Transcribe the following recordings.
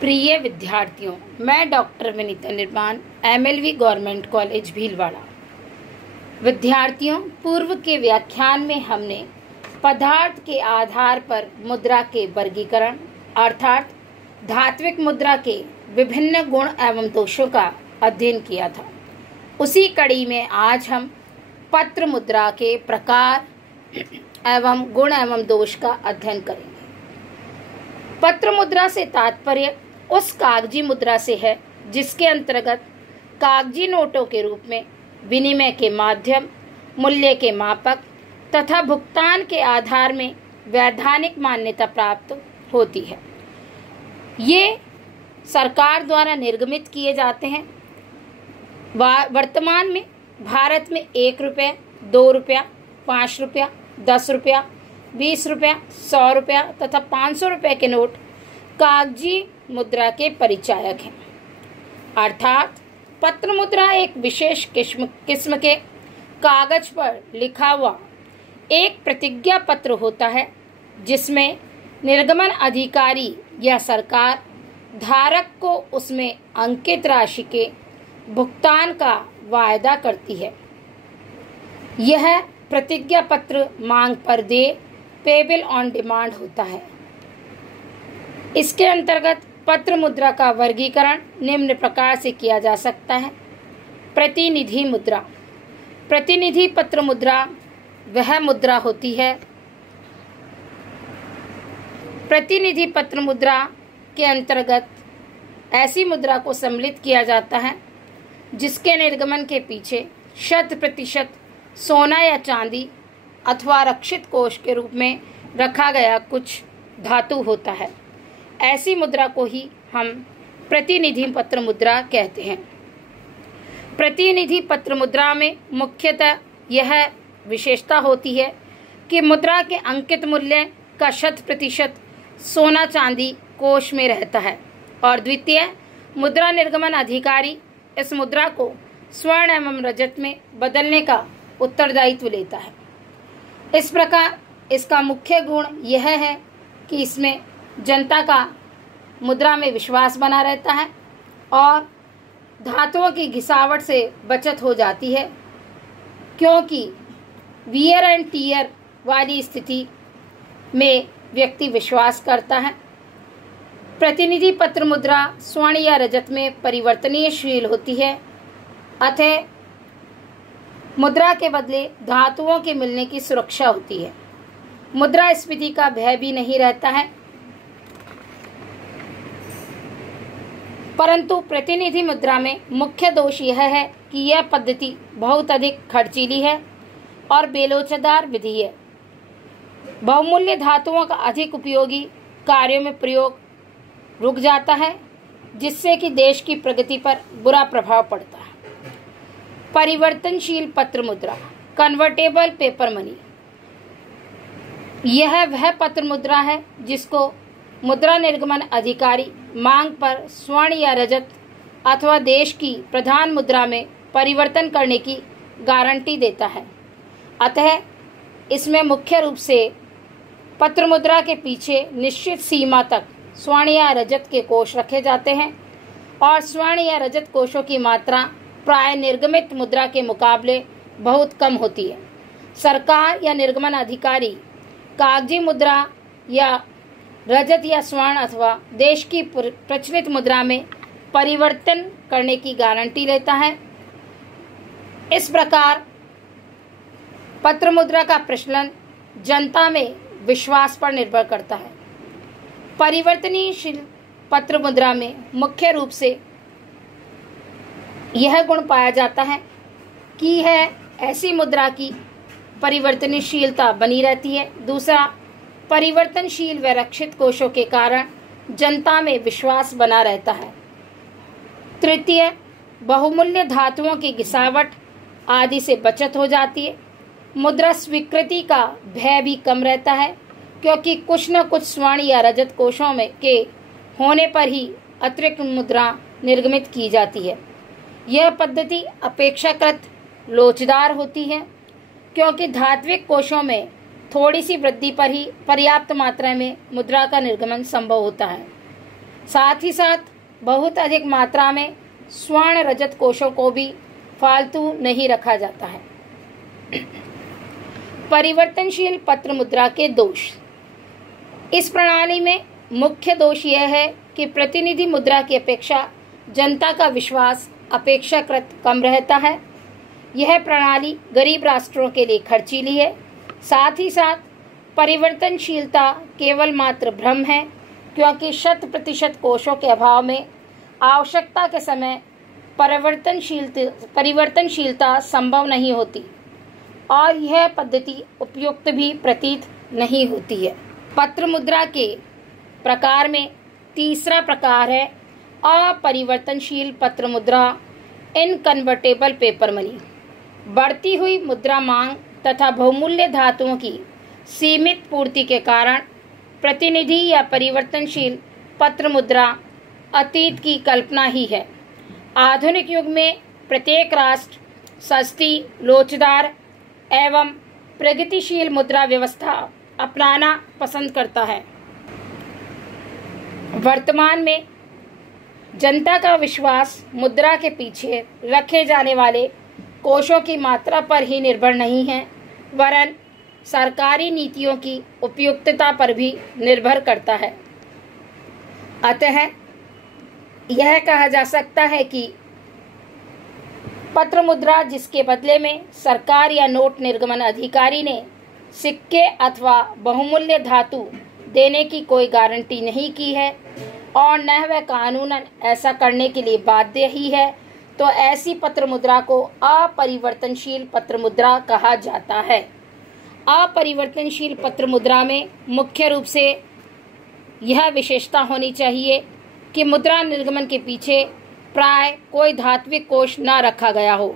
प्रिय विद्यार्थियों, मैं डॉक्टर विनीता निर्माण, MLV गवर्नमेंट कॉलेज भीलवाड़ा। विद्यार्थियों, पूर्व के व्याख्यान में हमने पदार्थ के आधार पर मुद्रा के वर्गीकरण अर्थात धात्विक मुद्रा के विभिन्न गुण एवं दोषों का अध्ययन किया था। उसी कड़ी में आज हम पत्र मुद्रा के प्रकार एवं गुण एवं दोष का अध्ययन करेंगे। पत्र मुद्रा से तात्पर्य उस कागजी मुद्रा से है जिसके अंतर्गत कागजी नोटों के रूप में विनिमय के माध्यम, मूल्य के मापक तथा भुगतान के आधार में वैधानिक मान्यता प्राप्त होती है। ये सरकार द्वारा निर्गमित किए जाते हैं। वर्तमान में भारत में 1 रुपया, 2 रुपया, 5 रुपया, 10 रुपया, 20 रुपया, 100 रुपया तथा 500 रुपये के नोट कागजी मुद्रा के परिचायक हैं। अर्थात पत्र मुद्रा एक विशेष किस्म के कागज पर लिखा हुआ एक प्रतिज्ञा पत्र होता है जिसमें निर्गमन अधिकारी या सरकार धारक को उसमें अंकित राशि के भुगतान का वायदा करती है। यह प्रतिज्ञा पत्र मांग पर दे पेबल ऑन डिमांड होता है। इसके अंतर्गत पत्र मुद्रा का वर्गीकरण निम्न प्रकार से किया जा सकता है। प्रतिनिधि मुद्रा। प्रतिनिधि पत्र मुद्रा वह मुद्रा होती है। प्रतिनिधि पत्र मुद्रा के अंतर्गत ऐसी मुद्रा को सम्मिलित किया जाता है जिसके निर्गमन के पीछे 100% सोना या चांदी अथवा रक्षित कोष के रूप में रखा गया कुछ धातु होता है। ऐसी मुद्रा को ही हम प्रतिनिधि पत्र मुद्रा कहते हैं। प्रतिनिधि पत्र मुद्रा में मुख्यतः यह विशेषता होती है कि मुद्रा के अंकित मूल्य का 100% सोना चांदी कोष में रहता है और द्वितीय मुद्रा निर्गमन अधिकारी इस मुद्रा को स्वर्ण एवं रजत में बदलने का उत्तरदायित्व लेता है। इस प्रकार इसका मुख्य गुण यह है कि इसमें जनता का मुद्रा में विश्वास बना रहता है और धातुओं की घिसावट से बचत हो जाती है, क्योंकि वियर एंड टीयर वाली स्थिति में व्यक्ति विश्वास करता है। प्रतिनिधि पत्र मुद्रा स्वर्ण या रजत में परिवर्तनीयशील होती है, अतः मुद्रा के बदले धातुओं के मिलने की सुरक्षा होती है। मुद्रास्फीति का भय भी नहीं रहता है। परंतु प्रतिनिधि मुद्रा में मुख्य दोष यह है कि यह पद्धति बहुत अधिक खर्चीली है और बेलोचदार विधि है। बहुमूल्य धातुओं का अधिक उपयोगी कार्यों में प्रयोग रुक जाता है, जिससे कि देश की प्रगति पर बुरा प्रभाव पड़ता है। परिवर्तनशील पत्र मुद्रा, कन्वर्टेबल पेपर मनी। यह वह पत्र मुद्रा है जिसको मुद्रा निर्गमन अधिकारी मांग पर स्वर्ण या रजत अथवा देश की प्रधान मुद्रा में परिवर्तन करने की गारंटी देता है। अतः इसमें मुख्य रूप से पत्र मुद्रा के पीछे निश्चित सीमा तक स्वर्ण या रजत के कोष रखे जाते हैं और स्वर्ण या रजत कोषों की मात्रा प्राय निर्गमित मुद्रा के मुकाबले बहुत कम होती है। सरकार या निर्गमन अधिकारी कागजी मुद्रा या रजत या स्वर्ण अथवा देश की प्रचलित मुद्रा में परिवर्तन करने की गारंटी लेता है। इस प्रकार पत्र मुद्रा का प्रचलन जनता में विश्वास पर निर्भर करता है। परिवर्तनशील पत्र मुद्रा में मुख्य रूप से यह गुण पाया जाता है कि यह ऐसी मुद्रा की परिवर्तनशीलता बनी रहती है। दूसरा, परिवर्तनशील व रक्षित कोषों के कारण जनता में विश्वास बना रहता है। तृतीय, बहुमूल्य धातुओं की घिसावट आदि से बचत हो जाती है। मुद्रा स्वीकृति का भय भी कम रहता है, क्योंकि कुछ न कुछ स्वर्ण या रजत कोषों में के होने पर ही अतिरिक्त मुद्रा निर्गमित की जाती है। यह पद्धति अपेक्षाकृत लोचदार होती है, क्योंकि धात्विक कोषों में थोड़ी सी वृद्धि पर ही पर्याप्त मात्रा में मुद्रा का निर्गमन संभव होता है। साथ ही साथ बहुत अधिक मात्रा में स्वर्ण रजत कोषों को भी फालतू नहीं रखा जाता है। परिवर्तनशील पत्र मुद्रा के दोष। इस प्रणाली में मुख्य दोष यह है कि प्रतिनिधि मुद्रा की अपेक्षा जनता का विश्वास अपेक्षाकृत कम रहता है। यह प्रणाली गरीब राष्ट्रों के लिए खर्चीली है। साथ ही साथ परिवर्तनशीलता केवल मात्र भ्रम है, क्योंकि 100% कोषों के अभाव में आवश्यकता के समय परिवर्तनशीलता संभव नहीं होती और यह पद्धति उपयुक्त भी प्रतीत नहीं होती है। पत्र मुद्रा के प्रकार में तीसरा प्रकार है अपरिवर्तनशील पत्र मुद्रा, इनकन्वर्टेबल पेपर मनी। बढ़ती हुई मुद्रा मांग तथा बहुमूल्य धातुओं की सीमित पूर्ति के कारण प्रतिनिधि या परिवर्तनशील पत्र मुद्रा अतीत की कल्पना ही है। आधुनिक युग में प्रत्येक राष्ट्र सस्ती, लोचदार एवं प्रगतिशील मुद्रा व्यवस्था अपनाना पसंद करता है। वर्तमान में जनता का विश्वास मुद्रा के पीछे रखे जाने वाले कोषों की मात्रा पर ही निर्भर नहीं है, वरन सरकारी नीतियों की उपयुक्तता पर भी निर्भर करता है। अतः यह कहा जा सकता है कि पत्र मुद्रा जिसके बदले में सरकार या नोट निर्गमन अधिकारी ने सिक्के अथवा बहुमूल्य धातु देने की कोई गारंटी नहीं की है और न वह कानूनन ऐसा करने के लिए बाध्य ही है, तो ऐसी पत्र मुद्रा को अपरिवर्तनशील पत्र मुद्रा कहा जाता है। अपरिवर्तनशील पत्र मुद्रा में मुख्य रूप से यह विशेषता होनी चाहिए कि मुद्रा निर्गमन के पीछे प्राय कोई धात्विक कोष न रखा गया हो।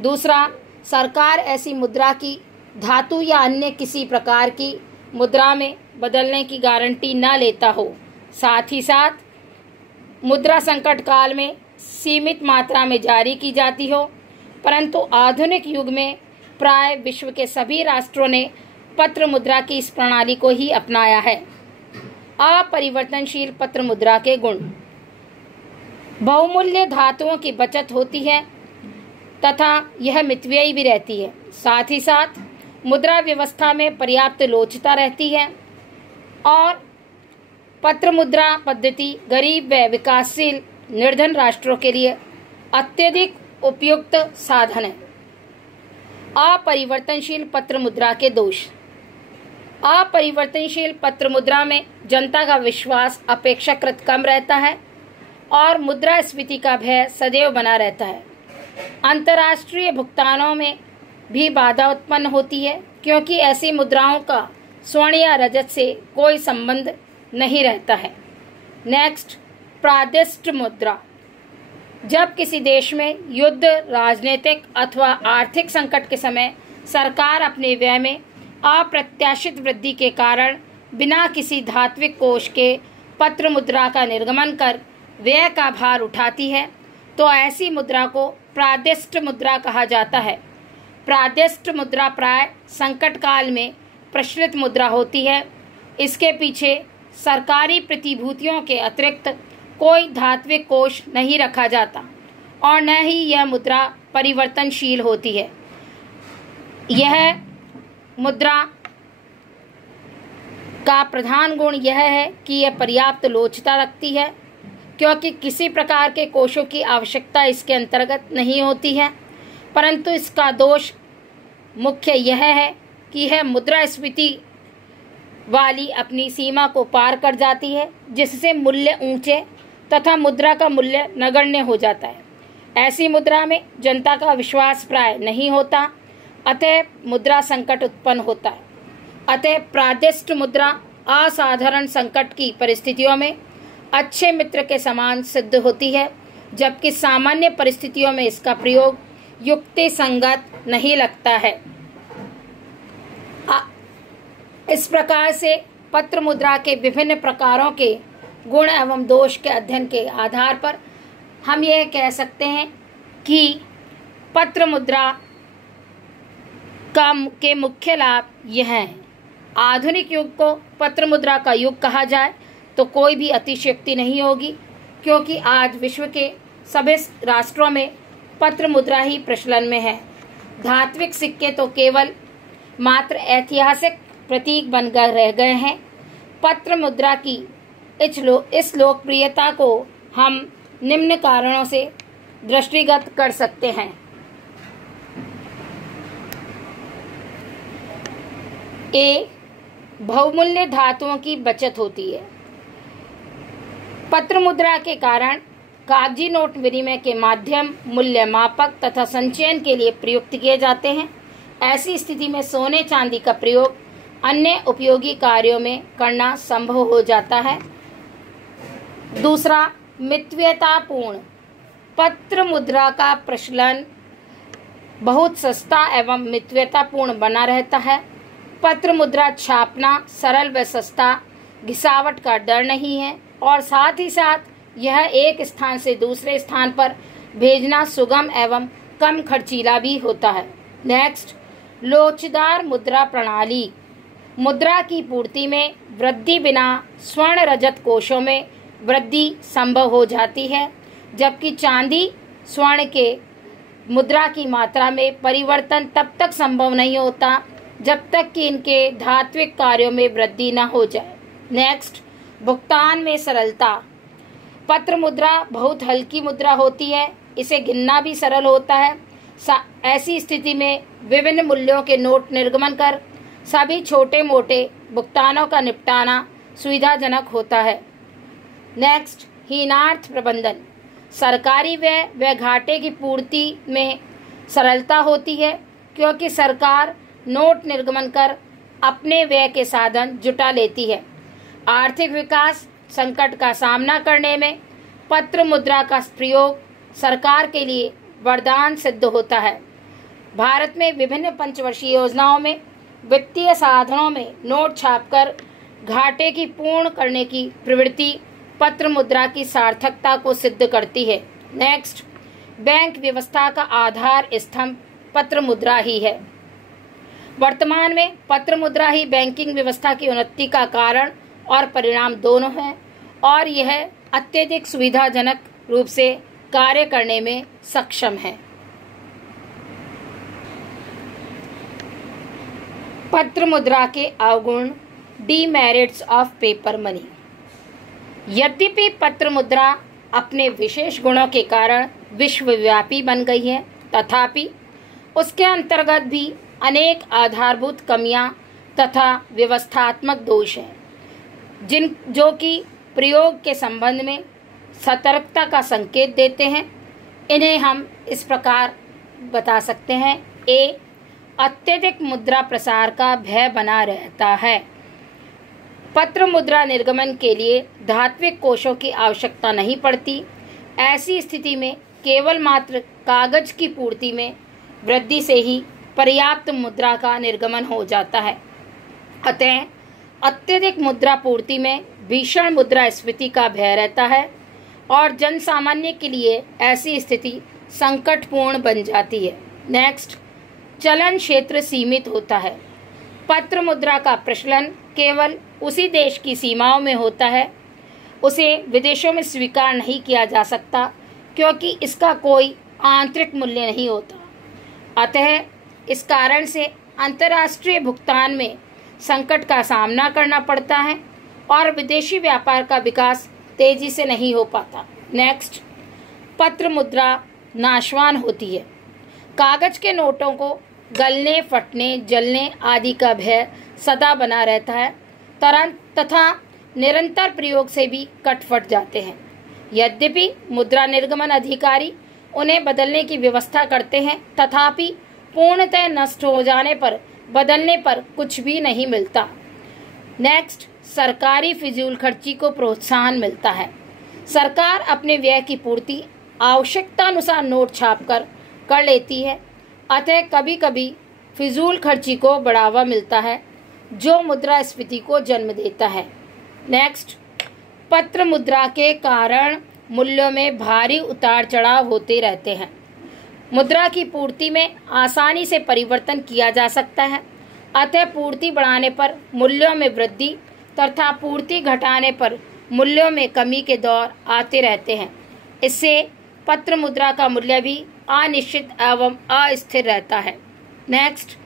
दूसरा, सरकार ऐसी मुद्रा की धातु या अन्य किसी प्रकार की मुद्रा में बदलने की गारंटी न लेता हो। साथ ही साथ मुद्रा संकट काल में सीमित मात्रा में जारी की जाती हो, परंतु आधुनिक युग में प्राय विश्व के सभी राष्ट्रों ने पत्र मुद्रा की इस प्रणाली को ही अपनाया है। अपरिवर्तनशील पत्र मुद्रा के गुण। बहुमूल्य धातुओं की बचत होती है तथा यह मितव्ययी भी रहती है। साथ ही साथ मुद्रा व्यवस्था में पर्याप्त लोचता रहती है और पत्र मुद्रा पद्धति गरीब व विकासशील निर्धन राष्ट्रों के लिए अत्यधिक उपयुक्त साधन है। अपरिवर्तनशील पत्र मुद्रा के दोष। अपरिवर्तनशील पत्र मुद्रा में जनता का विश्वास अपेक्षाकृत कम रहता है और मुद्रास्फीति का भय सदैव बना रहता है। अंतर्राष्ट्रीय भुगतानों में भी बाधा उत्पन्न होती है, क्योंकि ऐसी मुद्राओं का स्वर्ण या रजत से कोई संबंध नहीं रहता है। नेक्स्ट, प्रादिष्ट मुद्रा। जब किसी देश में युद्ध, राजनीतिक अथवा आर्थिक संकट के समय सरकार अपने व्यय में अप्रत्याशित वृद्धि के कारण बिना किसी धात्विक कोष के पत्र मुद्रा का निर्गमन कर व्यय का भार उठाती है, तो ऐसी मुद्रा को प्रादिष्ट मुद्रा कहा जाता है। प्रादिष्ट मुद्रा प्राय संकट काल में प्रचलित मुद्रा होती है। इसके पीछे सरकारी प्रतिभूतियों के अतिरिक्त कोई धात्विक कोष नहीं रखा जाता और न ही यह मुद्रा परिवर्तनशील होती है। यह मुद्रा का प्रधान गुण यह है कि यह पर्याप्त लोचता रखती है, क्योंकि किसी प्रकार के कोषों की आवश्यकता इसके अंतर्गत नहीं होती है। परंतु इसका दोष मुख्य यह है कि यह मुद्रास्फीति वाली अपनी सीमा को पार कर जाती है, जिससे मूल्य ऊंचे तथा मुद्रा का मूल्य नगण्य हो जाता है। ऐसी मुद्रा में जनता का विश्वास प्राय नहीं होता, अतः मुद्रा संकट उत्पन्न होता है। अतः प्रादिष्ट मुद्रा असाधारण संकट की परिस्थितियों में अच्छे मित्र के समान सिद्ध होती है, जबकि सामान्य परिस्थितियों में इसका प्रयोग युक्ति संगत नहीं लगता है। इस प्रकार से पत्र मुद्रा के विभिन्न प्रकारों के गुण एवं दोष के अध्ययन के आधार पर हम यह कह सकते हैं कि पत्र मुद्रा के मुख्य लाभ यह हैं। आधुनिक युग को पत्र मुद्रा का युग कहा जाए तो कोई भी अतिशयोक्ति नहीं होगी, क्योंकि आज विश्व के सभी राष्ट्रों में पत्र मुद्रा ही प्रचलन में है। धात्विक सिक्के तो केवल मात्र ऐतिहासिक प्रतीक बनकर रह गए हैं। पत्र मुद्रा की इस लोकप्रियता को हम निम्न कारणों से दृष्टिगत कर सकते हैं। ए, बहुमूल्य धातुओं की बचत होती है। पत्र मुद्रा के कारण कागजी नोट विनिमय के माध्यम मूल्य मापक तथा संचयन के लिए प्रयुक्त किए जाते हैं। ऐसी स्थिति में सोने चांदी का प्रयोग अन्य उपयोगी कार्यों में करना संभव हो जाता है। दूसरा, मितव्ययतापूर्ण पत्र मुद्रा का प्रचलन बहुत सस्ता एवं मितव्ययतापूर्ण बना रहता है। पत्र मुद्रा छापना सरल व सस्ता, घिसावट का डर नहीं है और साथ ही साथ यह एक स्थान से दूसरे स्थान पर भेजना सुगम एवं कम खर्चीला भी होता है। नेक्स्ट, लोचदार मुद्रा प्रणाली। मुद्रा की पूर्ति में वृद्धि बिना स्वर्ण रजत कोषों में वृद्धि संभव हो जाती है, जबकि चांदी स्वर्ण के मुद्रा की मात्रा में परिवर्तन तब तक संभव नहीं होता जब तक कि इनके धात्विक कार्यों में वृद्धि न हो जाए। नेक्स्ट, भुगतान में सरलता। पत्र मुद्रा बहुत हल्की मुद्रा होती है, इसे गिनना भी सरल होता है। ऐसी स्थिति में विभिन्न मूल्यों के नोट निर्गमन कर सभी छोटे मोटे भुगतानों का निपटाना सुविधाजनक होता है। नेक्स्ट, हीनार्थ प्रबंधन। सरकारी व्यय व घाटे की पूर्ति में सरलता होती है, क्योंकि सरकार नोट निर्गमन कर अपने व्यय के साधन जुटा लेती है। आर्थिक विकास संकट का सामना करने में पत्र मुद्रा का प्रयोग सरकार के लिए वरदान सिद्ध होता है। भारत में विभिन्न पंचवर्षीय योजनाओं में वित्तीय साधनों में नोट छापकर घाटे की पूर्ण करने की प्रवृत्ति पत्र मुद्रा की सार्थकता को सिद्ध करती है। नेक्स्ट, बैंक व्यवस्था का आधार स्तंभ पत्र मुद्रा ही है। वर्तमान में पत्र मुद्रा ही बैंकिंग व्यवस्था की उन्नति का कारण और परिणाम दोनों है और यह अत्यधिक सुविधाजनक रूप से कार्य करने में सक्षम है। पत्र मुद्रा के अवगुण, डीमेरिट्स ऑफ पेपर मनी। यद्यपि पत्र मुद्रा अपने विशेष गुणों के कारण विश्वव्यापी बन गई है, तथापि उसके अंतर्गत भी अनेक आधारभूत कमियां तथा व्यवस्थात्मक दोष हैं, जो कि प्रयोग के संबंध में सतर्कता का संकेत देते हैं। इन्हें हम इस प्रकार बता सकते हैं। ए, अत्यधिक मुद्रा प्रसार का भय बना रहता है। पत्र मुद्रा निर्गमन के लिए धात्विक कोषों की आवश्यकता नहीं पड़ती। ऐसी स्थिति में केवल मात्र कागज की पूर्ति में वृद्धि से ही पर्याप्त मुद्रा का निर्गमन हो जाता है। अतः अत्यधिक मुद्रा पूर्ति में भीषण मुद्रास्फीति का भय रहता है और जन सामान्य के लिए ऐसी स्थिति संकटपूर्ण बन जाती है। नेक्स्ट, चलन क्षेत्र सीमित होता है। पत्र मुद्रा का प्रचलन केवल उसी देश की सीमाओं में होता है। उसे विदेशों में स्वीकार नहीं किया जा सकता, क्योंकि इसका कोई आंतरिक मूल्य नहीं होता। अतः इस कारण से अंतर्राष्ट्रीय भुगतान में संकट का सामना करना पड़ता है और विदेशी व्यापार का विकास तेजी से नहीं हो पाता। नेक्स्ट, पत्र मुद्रा नाशवान होती है। कागज के नोटों को गलने, फटने, जलने आदि का भय सदा बना रहता है तथा निरंतर प्रयोग से भी कट फट जाते हैं। यद्यपि मुद्रा निर्गमन अधिकारी उन्हें बदलने की व्यवस्था करते हैं, तथापि पूर्णतः नष्ट हो जाने पर बदलने पर कुछ भी नहीं मिलता। नेक्स्ट, सरकारी फिजूल खर्ची को प्रोत्साहन मिलता है। सरकार अपने व्यय की पूर्ति आवश्यकता अनुसार नोट छापकर कर लेती है, अतः कभी कभी फिजूल खर्ची को बढ़ावा मिलता है, जो मुद्रास्फीति को जन्म देता है। नेक्स्ट, पत्र मुद्रा के कारण मूल्यों में भारी उतार चढ़ाव होते रहते हैं। मुद्रा की पूर्ति में आसानी से परिवर्तन किया जा सकता है, अतः पूर्ति बढ़ाने पर मूल्यों में वृद्धि तथा पूर्ति घटाने पर मूल्यों में कमी के दौर आते रहते हैं। इससे पत्र मुद्रा का मूल्य भी अनिश्चित एवं अस्थिर रहता है। नेक्स्ट,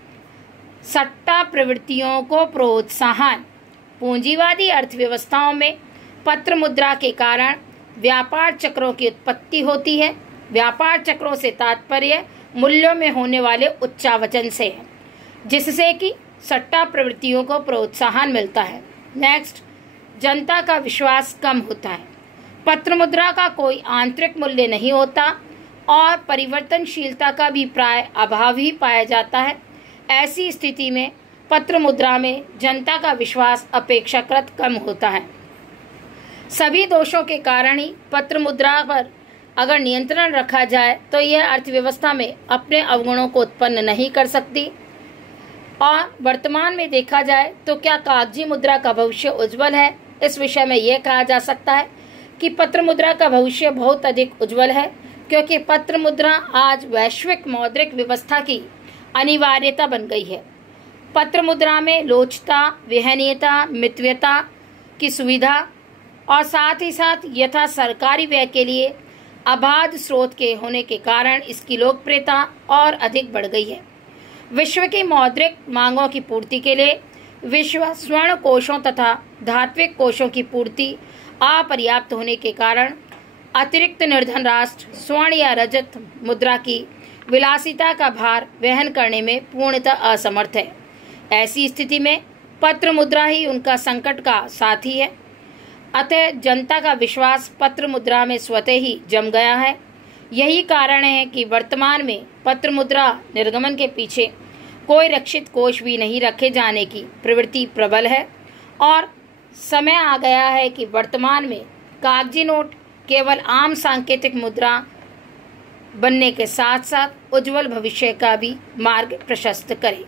सट्टा प्रवृत्तियों को प्रोत्साहन। पूंजीवादी अर्थव्यवस्थाओं में पत्र मुद्रा के कारण व्यापार चक्रों की उत्पत्ति होती है। व्यापार चक्रों से तात्पर्य मूल्यों में होने वाले उच्चावचन से है, जिससे कि सट्टा प्रवृत्तियों को प्रोत्साहन मिलता है। नेक्स्ट, जनता का विश्वास कम होता है। पत्र मुद्रा का कोई आंतरिक मूल्य नहीं होता और परिवर्तनशीलता का भी प्राय अभाव ही पाया जाता है। ऐसी स्थिति में पत्र मुद्रा में जनता का विश्वास अपेक्षाकृत कम होता है। सभी दोषों के कारण ही पत्र मुद्रा पर अगर नियंत्रण रखा जाए तो यह अर्थव्यवस्था में अपने अवगुणों को उत्पन्न नहीं कर सकती। और वर्तमान में देखा जाए तो क्या कागजी मुद्रा का भविष्य उज्जवल है? इस विषय में यह कहा जा सकता है कि पत्र मुद्रा का भविष्य बहुत अधिक उज्जवल है, क्योंकि पत्र मुद्रा आज वैश्विक मौद्रिक व्यवस्था की अनिवार्यता बन गई है। पत्र मुद्रा में लोचता, विहनीयता, मितव्यता की सुविधा और साथ ही साथ यथा सरकारी व्यय के लिए अबाध स्रोत के होने के कारण इसकी लोकप्रियता और अधिक बढ़ गई है। विश्व की मौद्रिक मांगों की पूर्ति के लिए विश्व स्वर्ण कोषों तथा धात्विक कोषों की पूर्ति अपर्याप्त होने के कारण अतिरिक्त निर्धन राष्ट्र स्वर्ण या रजत मुद्रा की विलासिता का भार वहन करने में पूर्णतः असमर्थ है। ऐसी स्थिति में पत्र मुद्रा ही उनका संकट का साथी है। अतः जनता का विश्वास पत्र मुद्रा में स्वतः ही जम गया है। यही कारण है कि वर्तमान में पत्र मुद्रा निर्गमन के पीछे कोई रक्षित कोष भी नहीं रखे जाने की प्रवृत्ति प्रबल है और समय आ गया है कि वर्तमान में कागजी नोट केवल आम सांकेतिक मुद्रा बनने के साथ साथ उज्जवल भविष्य का भी मार्ग प्रशस्त करे।